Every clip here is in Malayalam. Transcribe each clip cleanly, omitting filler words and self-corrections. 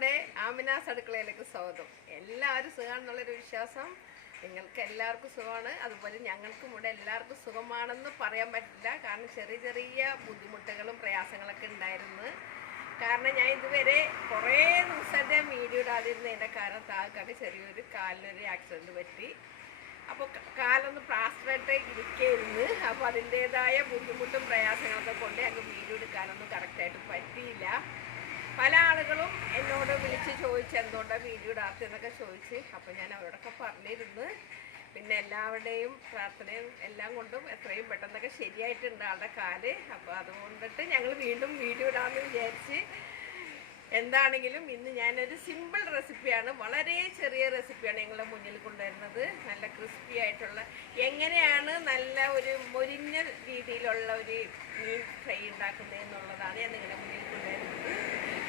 നമ്മുടെ ആമിനാസ് അടുക്കളയിലേക്ക് സ്വാഗതം. എല്ലാവരും സുഖമാണെന്നുള്ളൊരു വിശ്വാസം. നിങ്ങൾക്ക് എല്ലാവർക്കും സുഖമാണ്, അതുപോലെ ഞങ്ങൾക്കും ഇവിടെ എല്ലാവർക്കും സുഖമാണെന്ന് പറയാൻ പറ്റില്ല. കാരണം ചെറിയ ചെറിയ ബുദ്ധിമുട്ടുകളും പ്രയാസങ്ങളൊക്കെ ഉണ്ടായിരുന്നു. കാരണം ഞാൻ ഇതുവരെ കുറേ ദിവസത്തെ വീഡിയോ ഇടാതിരുന്നതിൻ്റെ കാരണം താഴെ ചെറിയൊരു കാലിനൊരു ആക്സിഡൻറ്റ് പറ്റി. അപ്പോൾ കാലൊന്ന് പ്ലാസ്റ്ററായിട്ട് ഇരിക്കുകയായിരുന്നു. അപ്പോൾ അതിൻ്റേതായ ബുദ്ധിമുട്ടും പ്രയാസങ്ങളൊക്കെ കൊണ്ട് ഞങ്ങൾക്ക് വീഡിയോ എടുക്കാനൊന്നും കറക്റ്റായിട്ട് പറ്റിയില്ല. പല ആളുകളും എന്നോട് വിളിച്ച് ചോദിച്ച് എന്തുകൊണ്ടാണ് വീഡിയോ ഇടാത്തതെന്നൊക്കെ ചോദിച്ച്. അപ്പോൾ ഞാൻ അവരോടൊക്കെ പറഞ്ഞിരുന്നു. പിന്നെ എല്ലാവരുടെയും പ്രാർത്ഥനയും എല്ലാം കൊണ്ടും എത്രയും പെട്ടെന്നൊക്കെ ശരിയായിട്ടുണ്ട് ആളുടെ കാല്. അപ്പോൾ അതുകൊണ്ടിട്ട് ഞങ്ങൾ വീണ്ടും വീഡിയോ ഇടാമെന്ന് വിചാരിച്ച്. എന്താണെങ്കിലും ഇന്ന് ഞാനൊരു സിമ്പിൾ റെസിപ്പിയാണ്, വളരെ ചെറിയ റെസിപ്പിയാണ് നിങ്ങളുടെ മുന്നിൽ കൊണ്ടുവരുന്നത്. നല്ല ക്രിസ്പി ആയിട്ടുള്ള, എങ്ങനെയാണ് നല്ല ഒരു മൊരിഞ്ഞ രീതിയിലുള്ള ഒരു മീൻ ഫ്രൈ ഉണ്ടാക്കുന്നതെന്നുള്ളതാണ് ഞാൻ നിങ്ങളുടെ മുന്നിൽ കൊണ്ടുവരുന്നത്.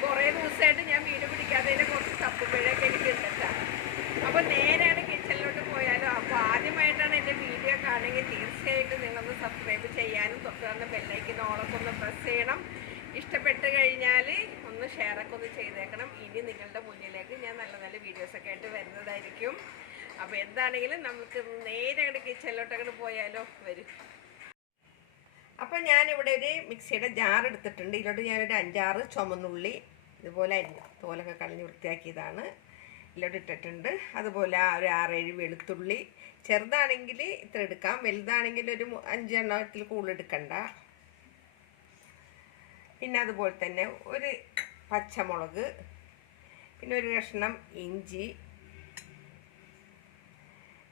കുറേ ദിവസമായിട്ട് ഞാൻ വീഡിയോ പിടിക്കാത്തതിൻ്റെ കുറച്ച് തപ്പുപിഴയൊക്കെ എനിക്കുണ്ട് കേട്ടോ. അപ്പോൾ നേരെയാണ് കിച്ചണിലോട്ട് പോയാലോ. അപ്പോൾ ആദ്യമായിട്ടാണ് എൻ്റെ വീഡിയോ കാണുമെങ്കിൽ തീർച്ചയായിട്ടും നിങ്ങളൊന്ന് സബ്സ്ക്രൈബ് ചെയ്യാനും തൊട്ട് തന്ന ബെല്ലൈക്കൻ ഓളൊക്കെ ഒന്ന് പ്രസ് ചെയ്യണം. ഇഷ്ടപ്പെട്ട് കഴിഞ്ഞാൽ ഒന്ന് ഷെയറൊക്കെ ഒന്ന് ചെയ്തേക്കണം. ഇനി നിങ്ങളുടെ മുന്നിലേക്ക് ഞാൻ നല്ല നല്ല വീഡിയോസൊക്കെ ആയിട്ട് വരുന്നതായിരിക്കും. അപ്പോൾ എന്താണെങ്കിലും നമുക്ക് നേരെ അങ്ങോട്ട് കിച്ചണിലോട്ട് അങ്ങോട്ട് പോയാലോ. വരും. അപ്പം ഞാനിവിടെ ഒരു മിക്സിയുടെ ജാർ എടുത്തിട്ടുണ്ട്. ഇതിലോട്ട് ഞാനൊരു 5-6 ചുമന്നുള്ളി ഇതുപോലെ തോലൊക്കെ കളഞ്ഞ് വൃത്തിയാക്കിയതാണ് ഇതിലോട്ട് ഇട്ടിട്ടുണ്ട്. അതുപോലെ ഒരു 6-7 വെളുത്തുള്ളി, ചെറുതാണെങ്കിൽ ഇത്ര എടുക്കാം, വലുതാണെങ്കിൽ ഒരു 5 എണ്ണത്തിൽ കൂടുതൽ എടുക്കണ്ട. പിന്നെ അതുപോലെ തന്നെ ഒരു പച്ചമുളക്, പിന്നെ ഒരു കഷ്ണം ഇഞ്ചി,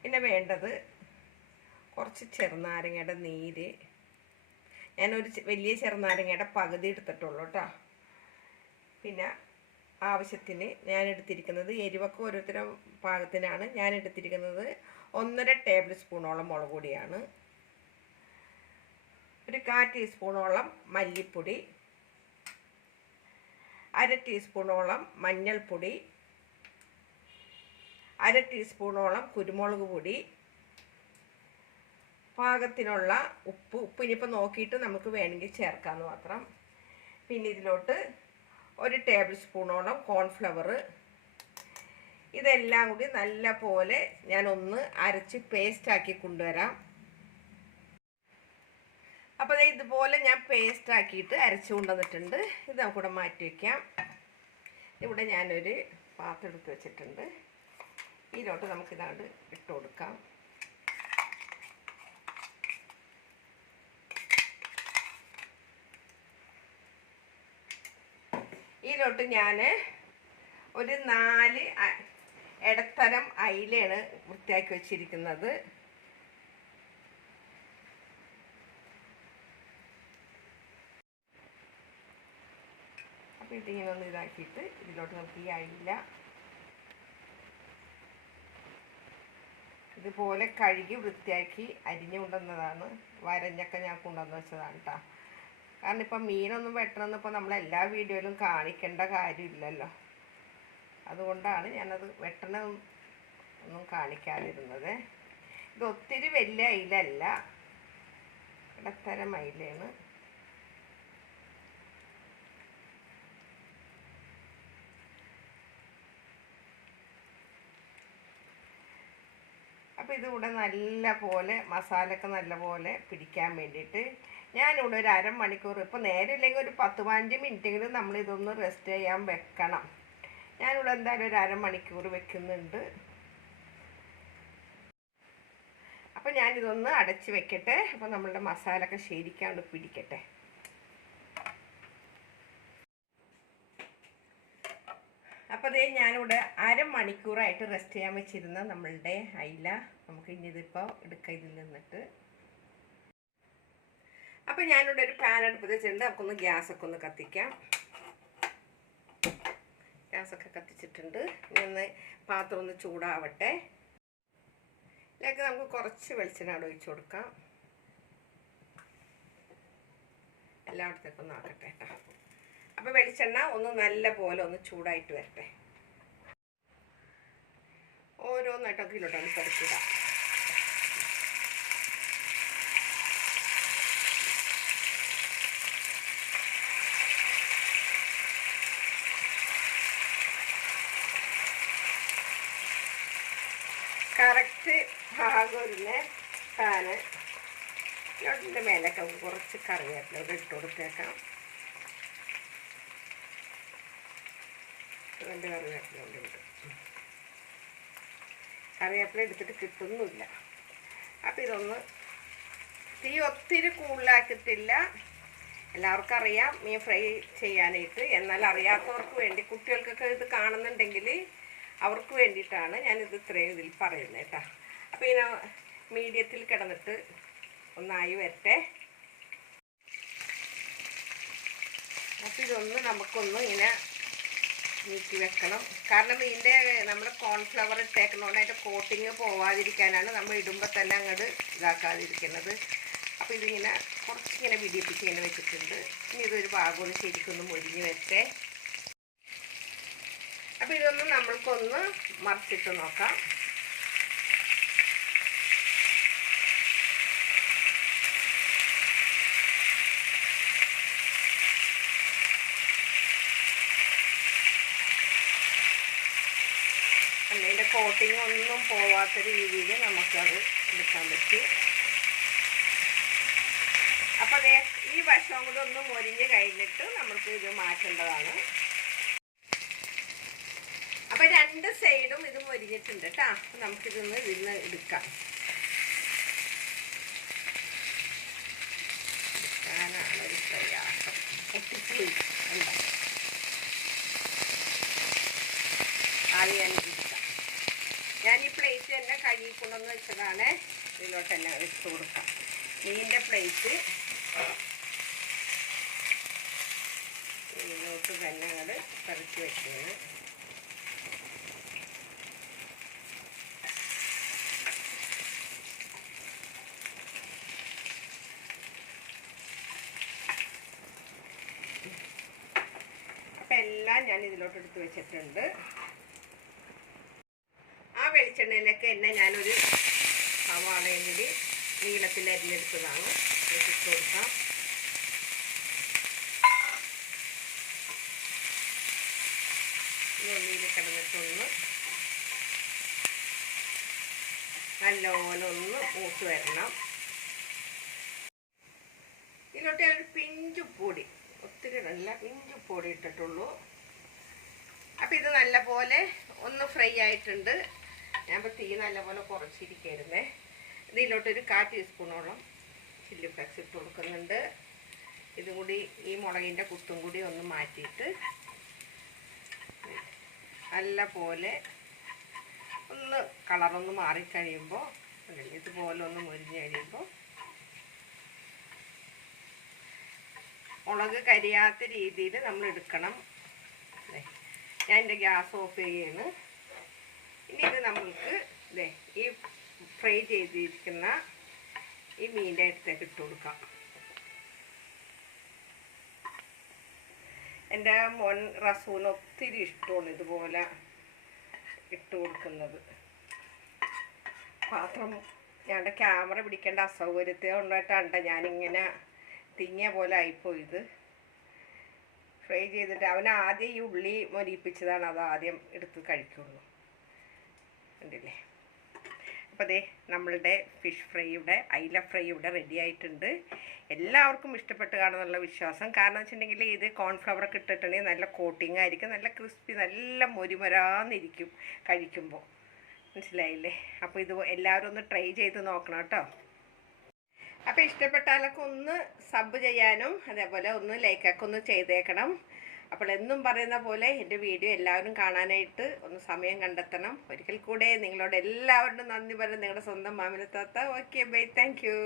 പിന്നെ വേണ്ടത് കുറച്ച് ചെറുനാരങ്ങയുടെ നീര്. ഞാനൊരു വലിയ ചെറുനാരങ്ങയുടെ പകുതി എടുത്തിട്ടുള്ളൂ കേട്ടോ. പിന്നെ ആവശ്യത്തിന് ഞാൻ എടുത്തിരിക്കുന്നത്, എരിവൊക്കെ ഓരോരുത്തരും പാകത്തിനാണ്. ഞാൻ എടുത്തിരിക്കുന്നത് 1.5 ടേബിൾ സ്പൂണോളം മുളക് പൊടിയാണ്, ഒരു 1/4 ടീസ്പൂണോളം മല്ലിപ്പൊടി, 1/2 ടീസ്പൂണോളം മഞ്ഞൾപ്പൊടി, 1/2 ടീസ്പൂണോളം കുരുമുളക് പൊടി, പാകത്തിനുള്ള ഉപ്പ്. ഇനിയിപ്പോൾ നോക്കിയിട്ട് നമുക്ക് വേണമെങ്കിൽ ചേർക്കാമെന്ന് മാത്രം. പിന്നെ ഇതിലോട്ട് 1 ടേബിൾ സ്പൂണോളം കോൺഫ്ലവർ. ഇതെല്ലാം കൂടി നല്ല പോലെ ഞാനൊന്ന് അരച്ച് പേസ്റ്റാക്കി കൊണ്ടുവരാം. അപ്പോൾ ഇതുപോലെ ഞാൻ പേസ്റ്റാക്കിയിട്ട് അരച്ച് കൊണ്ടുവന്നിട്ടുണ്ട്. ഇത് നമുക്കിവിടെ മാറ്റി വയ്ക്കാം. ഇവിടെ ഞാനൊരു പാത്രം എടുത്ത് വെച്ചിട്ടുണ്ട്. ഇതിലോട്ട് നമുക്കിതാണ്ട് ഇട്ട് കൊടുക്കാം. ഇതിലോട്ട് ഞാൻ ഒരു 4 ഇടത്തരം അയിലയാണ് വൃത്തിയാക്കി വെച്ചിരിക്കുന്നത്. അപ്പോൾ ഇതിങ്ങനെ ഒന്ന് ഇതാക്കിയിട്ട് ഇതിലോട്ട് നമുക്ക് ഈ അയില ഇതുപോലെ കഴുകി വൃത്തിയാക്കി അരിഞ്ഞു കൊണ്ടുവന്നതാണ്. വരഞ്ഞൊക്കെ ഞാൻ കൊണ്ടുവന്ന് വെച്ചതാണ് കേട്ടോ. കാരണം ഇപ്പം മീനൊന്നും വെട്ടണമെന്ന് ഇപ്പോൾ നമ്മളെല്ലാ വീഡിയോയിലും കാണിക്കേണ്ട കാര്യമില്ലല്ലോ. അതുകൊണ്ടാണ് ഞാനത് വെട്ടണ ഒന്നും കാണിക്കാതിരുന്നത്. ഇത് ഒത്തിരി വലിയ അയിലല്ല, ഇടത്തരം അയിലയാണ്. അപ്പോൾ ഇതിവിടെ നല്ല പോലെ മസാലയൊക്കെ നല്ല പോലെ പിടിക്കാൻ വേണ്ടിയിട്ട് ഞാനിവിടെ ഒരു അരമണിക്കൂർ, ഇപ്പോൾ നേരെ ഇല്ലെങ്കിൽ ഒരു 10-15 മിനിറ്റെങ്കിലും നമ്മളിതൊന്ന് റെസ്റ്റ് ചെയ്യാൻ വെക്കണം. ഞാനിവിടെ എന്തായാലും ഒരു അരമണിക്കൂർ വെക്കുന്നുണ്ട്. അപ്പോൾ ഞാനിതൊന്ന് അടച്ച് വെക്കട്ടെ. അപ്പോൾ നമ്മളുടെ മസാലയൊക്കെ ശരിക്കാണ്ട് പിടിക്കട്ടെ. അപ്പോൾ ഞാനിവിടെ അരമണിക്കൂറായിട്ട് റെസ്റ്റ് ചെയ്യാൻ വെച്ചിരുന്ന നമ്മളുടെ അയില നമുക്ക് ഇനി ഇതിപ്പോൾ എടുക്കാം ഇതിൽ നിന്നിട്ട്. അപ്പോൾ ഞാനിവിടെ ഒരു പാൻ അടുപ്പത്ത് വെച്ചിട്ടുണ്ട്. നമുക്കൊന്ന് ഗ്യാസൊക്കെ ഒന്ന് കത്തിക്കാം. ഗ്യാസൊക്കെ കത്തിച്ചിട്ടുണ്ട്. ഇനി ഒന്ന് പാത്രം ഒന്ന് ചൂടാവട്ടെ. ഇതിലേക്ക് നമുക്ക് കുറച്ച് വെളിച്ചെണ്ണ ഒഴിച്ച് കൊടുക്കാം. എല്ലായിടത്തേക്കും ഒന്ന് ആക്കട്ടെ കേട്ടോ. അപ്പോൾ വെളിച്ചെണ്ണ ഒന്ന് നല്ല പോലെ ഒന്ന് ചൂടായിട്ട് വരട്ടെ. ഓരോന്നായിട്ടൊക്കെ ഇതിലോട്ടാണ് പരത്തുക. കറക്റ്റ് ഭാഗം പാന് ഇതിൻ്റെ മേലൊക്കെ കുറച്ച് കറിവേപ്പില ഇവിടെ ഇട്ട് കൊടുത്തേക്കാം. രണ്ട് കറിവേപ്പില കൊണ്ടുണ്ട്. കറിവേപ്പില എടുത്തിട്ട് കിട്ടുന്നില്ല. അപ്പം ഇതൊന്ന് തീ ഒത്തിരി കൂടുതലാക്കിയിട്ടില്ല. എല്ലാവർക്കും അറിയാം മീൻ ഫ്രൈ ചെയ്യാനായിട്ട്. എന്നാൽ അറിയാത്തവർക്ക് വേണ്ടി, കുട്ടികൾക്കൊക്കെ ഇത് കാണുന്നുണ്ടെങ്കിൽ അവർക്ക് വേണ്ടിയിട്ടാണ് ഞാനിത് ഇത്രയും ഇതിൽ പറയുന്നത് കേട്ടോ. അപ്പോൾ ഇതിനെ മീഡിയത്തിൽ കിടന്നിട്ട് ഒന്നായി വരട്ടെ. അപ്പോൾ ഇതൊന്ന് നമുക്കൊന്ന് ഇങ്ങനെ നീക്കി വെക്കണം. കാരണം ഇതിൻ്റെ നമ്മൾ കോൺഫ്ലവർ ഇട്ടേക്കുന്നതുകൊണ്ട് അതിൻ്റെ കോട്ടിങ് പോവാതിരിക്കാനാണ് നമ്മൾ ഇടുമ്പോൾ തന്നെ അങ്ങോട്ട് ഇതാക്കാതിരിക്കുന്നത്. അപ്പോൾ ഇതിങ്ങനെ കുറച്ചിങ്ങനെ വിടിയിപ്പിച്ച് ഇങ്ങനെ വെച്ചിട്ടുണ്ട്. ഇനി ഇതൊരു ഭാഗമൊന്ന് ശരിക്കൊന്ന് മൊരിഞ്ഞ് വെച്ചേ. അപ്പോൾ ഇതൊന്ന് നമ്മൾക്കൊന്ന് മറിച്ചിട്ട് നോക്കാം. അതിൻ്റെ കോട്ടിങ് ഒന്നും പോവാത്ത രീതിയിൽ നമുക്കത് എടുക്കാൻ പറ്റും. അപ്പോൾ അതേ ഈ വശവും കൂടെ ഒന്ന് മൊരിഞ്ഞ് കഴിഞ്ഞിട്ട് നമുക്ക് ഇത് മാറ്റേണ്ടതാണ്. അപ്പോൾ രണ്ട് സൈഡും ഇത് മൊരിഞ്ഞിട്ടുണ്ട് കേട്ടോ. അപ്പോൾ നമുക്കിതൊന്ന് ഇതിന്ന് എടുക്കാനാണ് ഒരു പ്രയാസം. പൊട്ടിപ്പോയി ആദ്യം ഞാൻ ഈ പ്ലേറ്റ് തന്നെ കഴുകി കൊണ്ടുവന്ന് വെച്ചതാണ്. ഇതിലോട്ട് തന്നെ ഇട്ട് കൊടുക്കാം. മീനിൻ്റെ പ്ലേറ്റ് ഇതിലോട്ട് തന്നെ അങ്ങോട്ട് പറിച്ച് വെക്കുന്നത്. അപ്പം എല്ലാം ഞാൻ ഇതിലോട്ട് എടുത്ത് വെച്ചിട്ടുണ്ട്. ആ വെളിച്ചെണ്ണയിലൊക്കെ എന്നെ ഞാനൊരു സവാളയും കൂടി നീളത്തിൽ അരിഞ്ഞെടുത്തതാണ്. ഇട്ട് കൊടുക്കാം. ഉള്ളിയിൽ കിടന്നിട്ടൊന്ന് നല്ലപോലെ ഒന്ന് മൂത്ത് വരണം. ഇതിലോട്ട് ഒരു പിഞ്ചുപ്പൊടി, ഒത്തിരി നല്ല പിഞ്ചുപ്പൊടി ഇട്ടിട്ടുള്ളൂ. അപ്പം ഇത് നല്ലപോലെ ഒന്ന് ഫ്രൈ ആയിട്ടുണ്ട്. ഞാൻ ഇപ്പോൾ തീ നല്ലപോലെ കുറച്ചിരിക്കരുന്നേ. ഇതിലോട്ടൊരു 1/4 ടീസ്പൂണോളം ചില്ലി ഫ്ലെക്സ് ഇട്ട് കൊടുക്കുന്നുണ്ട്. ഇതും കൂടി ഈ മുളകിൻ്റെ കുത്തും കൂടി ഒന്ന് മാറ്റിയിട്ട് നല്ലപോലെ ഒന്ന് കളറൊന്ന് മാറിക്കഴിയുമ്പോൾ ഇതുപോലെ ഒന്ന് മൊരിഞ്ഞ് കഴിയുമ്പോൾ മുളക് കരിയാത്ത രീതിയിൽ നമ്മൾ എടുക്കണം. ഞാൻ എൻ്റെ ഗ്യാസ് ഓഫ് ചെയ്യാണ്. ഇനി ഇത് നമ്മൾക്ക് ഈ ഫ്രൈ ചെയ്തിരിക്കുന്ന ഈ മീനിൻ്റെ അടുത്തേക്ക് ഇട്ട് കൊടുക്കാം. എൻ്റെ മോൻ റസൂന് ഒത്തിരി ഇഷ്ടമാണ് ഇതുപോലെ ഇട്ട് കൊടുക്കുന്നത്. പാത്രം ഞങ്ങളുടെ ക്യാമറ പിടിക്കേണ്ട അസൗകര്യത്തെ കൊണ്ടായിട്ടാണ് ഞാനിങ്ങനെ തിങ്ങിയ പോലെ ആയിപ്പോയത്. ഫ്രൈ ചെയ്തിട്ട് അവന് ആദ്യം ഈ ഉള്ളി മൊരിയിപ്പിച്ചതാണ്, അത് ആദ്യം എടുത്ത് കഴിക്കുള്ളൂ. കണ്ടില്ലേ? അപ്പോൾ അതേ നമ്മളുടെ ഫിഷ് ഫ്രൈ ഇവിടെ, അയില ഫ്രൈ ഇവിടെ റെഡി ആയിട്ടുണ്ട്. എല്ലാവർക്കും ഇഷ്ടപ്പെട്ട് കാണുന്നുള്ള വിശ്വാസം. കാരണം വെച്ചിട്ടുണ്ടെങ്കിൽ ഇത് കോൺഫ്ലവറൊക്കെ ഇട്ടിട്ടുണ്ടെങ്കിൽ നല്ല കോട്ടിങ് ആയിരിക്കും, നല്ല ക്രിസ്പി, നല്ല മൊരിമൊരാന്നിരിക്കും കഴിക്കുമ്പോൾ. മനസ്സിലായില്ലേ? അപ്പോൾ ഇത് എല്ലാവരും ഒന്ന് ട്രൈ ചെയ്ത് നോക്കണം കേട്ടോ. അപ്പോൾ ഇഷ്ടപ്പെട്ടാലൊക്കെ ഒന്ന് സബ് ചെയ്യാനും അതേപോലെ ഒന്ന് ലൈക്കൊക്കെ ഒന്ന് ചെയ്തേക്കണം. അപ്പോൾ എന്നും പറയുന്ന പോലെ എൻ്റെ വീഡിയോ എല്ലാവരും കാണാനായിട്ട് ഒന്ന് സമയം കണ്ടെത്തണം. ഒരിക്കൽ കൂടെ നിങ്ങളോട് എല്ലാവരോടും നന്ദി പറയുന്നത് നിങ്ങളുടെ സ്വന്തം മാമിന താത്ത. Okay bye, thank you.